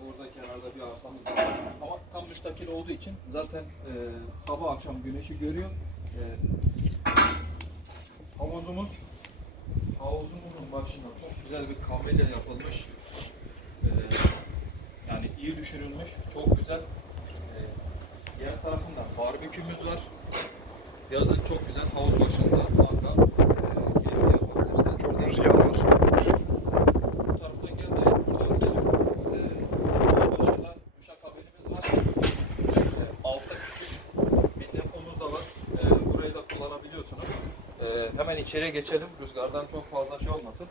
burada kenarda bir arsamız var. Ama tam müstakil olduğu için zaten e, sabah akşam güneşi görüyor. E, havuzumuz havuzumuzun başında çok güzel bir kamelya yapılmış. E, yani iyi düşünülmüş. Çok güzel. E, diğer tarafında barbekümüz var. Yazın çok güzel havuz başında mangal e, keyfi yapabilirsiniz. Çok Burada- rüzgar var. bu taraftan gel de buradan gidelim. Ee, başında duşakabinimiz var. Ee, altta küçük bir depomuz da var. Ee, burayı da kullanabiliyorsunuz. Ee, hemen içeriye geçelim. Rüzgardan çok fazla şey olmasın.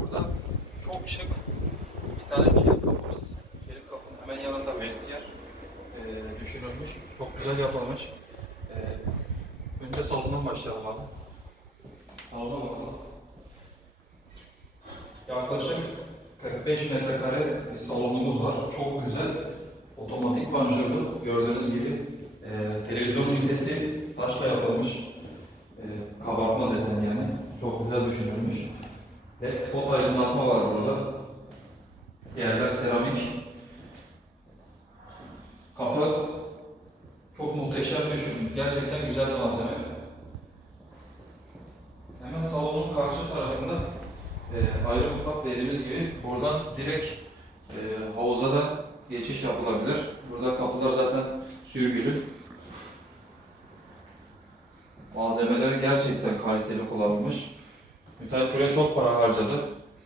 Burada çok şık bir tane çelik kapımız. Çelik kapının hemen yanında vestiyer ee, düşünülmüş. Çok güzel yapılmış. Ee, önce salondan başlayalım abi. Salona. Yaklaşık 45 metrekare bir salonumuz var. Çok güzel. Otomatik panjurlu gördüğünüz gibi. Ee, televizyon ünitesi taşla yapılmış. Ee, kabartma desen yani. Çok güzel düşünülmüş. LED spot aydınlatma var burada. Yerler seramik. Kapı çok muhteşem düşünmüş. Gerçekten güzel bir malzeme. Hemen salonun karşı tarafında e, ayrı mutfak dediğimiz gibi buradan direkt e, havuza da geçiş yapılabilir. Burada kapılar zaten sürgülü. Malzemeleri gerçekten kaliteli kullanılmış. Müteahhit buraya çok para harcadı.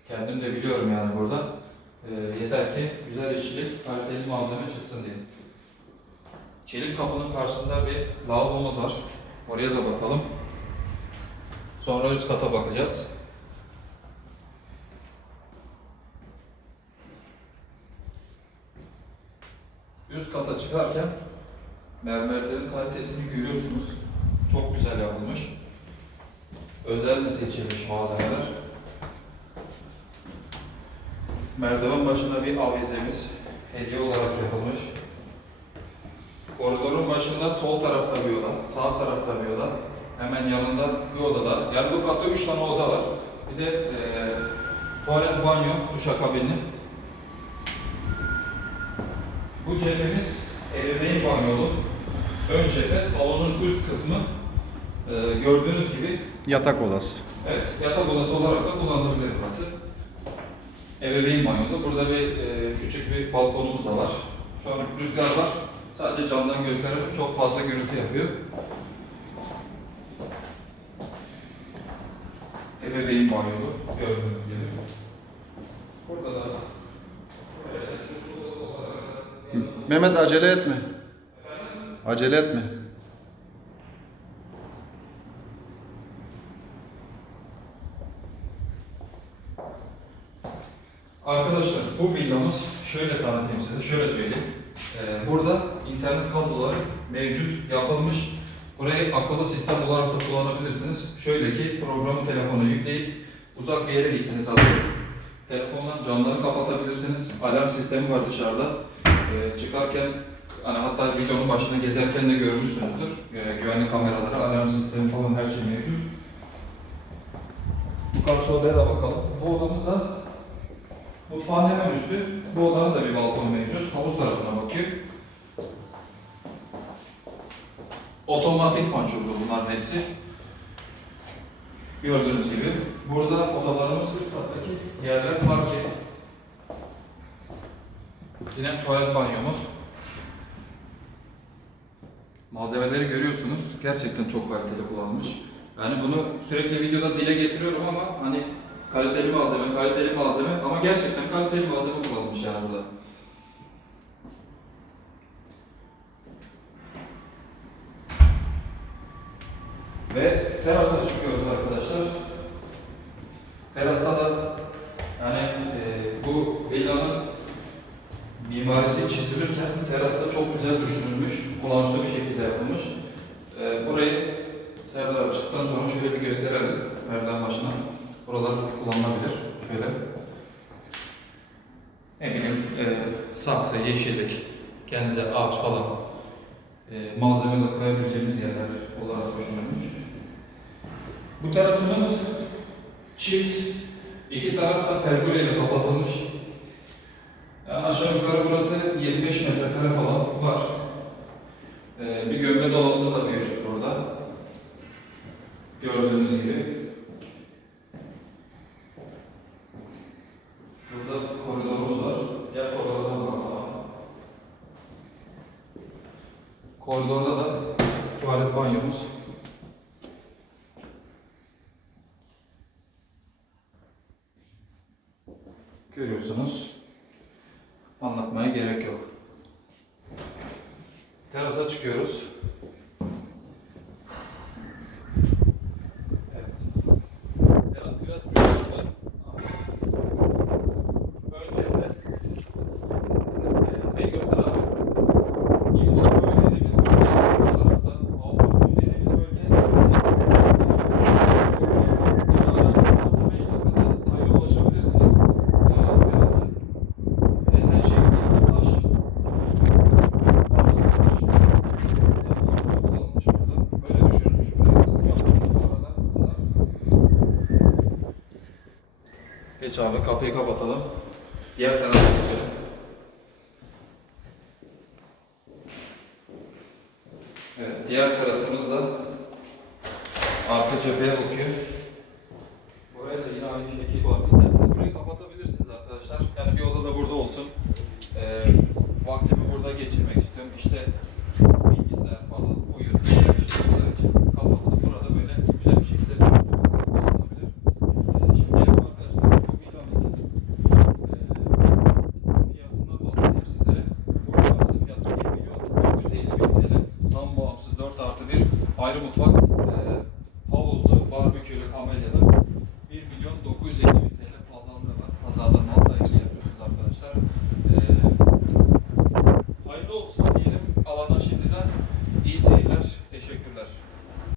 Kendim de biliyorum yani burada. E, yeter ki güzel işçilik, kaliteli malzeme çıksın diye. Çelik kapının karşısında bir lavabomuz var. Oraya da bakalım. Sonra üst kata bakacağız. Üst kata çıkarken mermerlerin kalitesini görüyorsunuz. Çok güzel yapılmış. Özenle seçilmiş malzemeler. Merdiven başında bir avizemiz hediye olarak yapılmış. Koridorun başında sol tarafta bir oda, sağ tarafta bir oda, hemen yanında bir oda da. Yani bu katta üç tane oda var. Bir de eee tuvalet, banyo, duşakabini. Bu cephemiz ebeveyn banyolu. Ön cephe, salonun üst kısmı. Eee, gördüğünüz gibi Yatak odası. Evet, yatak odası olarak da kullanılabilir burası. Ebeveyn banyoda. Burada bir e, küçük bir balkonumuz da var. Şu an rüzgar var. Sadece camdan gösterelim. Çok fazla gürültü yapıyor. Ebeveyn banyolu gördüğünüz gibi. Burada da e, çocuk odası olarak Mehmet acele etme. Acele etme. Arkadaşlar bu villamız şöyle tanıtayım size, şöyle söyleyeyim. Ee, burada internet kabloları mevcut, yapılmış. Burayı akıllı sistem olarak da kullanabilirsiniz. Şöyle ki programı telefona yükleyip uzak bir yere gittiniz atıyorum. Telefondan camları kapatabilirsiniz. Alarm sistemi var dışarıda. Ee, çıkarken hani hatta videonun başında gezerken de görmüşsünüzdür. Ee, güvenlik kameraları, alarm sistemi falan her şey mevcut. Bu karşı odaya da bakalım. Bu odamız da Mutfağın hemen üstü. Bu odanın da bir balkonu mevcut. Havuz tarafına bakıyor. Otomatik pançurlu bunların hepsi. Gördüğünüz gibi. Burada odalarımız üst kattaki yerler parke. Yine tuvalet banyomuz. Malzemeleri görüyorsunuz. Gerçekten çok kaliteli kullanılmış. Yani bunu sürekli videoda dile getiriyorum ama hani kaliteli malzeme, kaliteli malzeme ama gerçekten kaliteli malzeme kullanılmış yani burada. Ve terasa çıkıyoruz arkadaşlar. Terasta da yani e, bu villanın mimarisi çizilirken terasta çok güzel düşünülmüş, kullanışlı bir şekilde yapılmış. E, burayı Serdar abi çıktıktan sonra şöyle bir gösterelim merdiven başına. Buralar kullanılabilir. Şöyle. Ne bileyim e, saksı, yeşillik, kendinize ağaç falan e, malzeme de koyabileceğimiz yerler Bu terasımız çift. İki taraf da pergoleyle kapatılmış. Yani aşağı yukarı 25 metrekare falan var. Ee, bir gömme dolabımız da mevcut burada. Gördüğünüz gibi. Burada koridorumuz var. Gel koridordan bakalım. Koridorda da tuvalet banyomuz. Görüyorsunuz. Anlatmaya gerek yok. Terasa çıkıyoruz. Abi kapıyı kapatalım. Diğer tarafa geçelim. Evet, diğer terasımız da arka cepheye bakıyor. Buraya da yine aynı şekil var. İsterseniz burayı kapatabilirsiniz arkadaşlar. Yani bir oda da burada olsun. Ee, vaktimi burada geçirmek istiyorum. İşte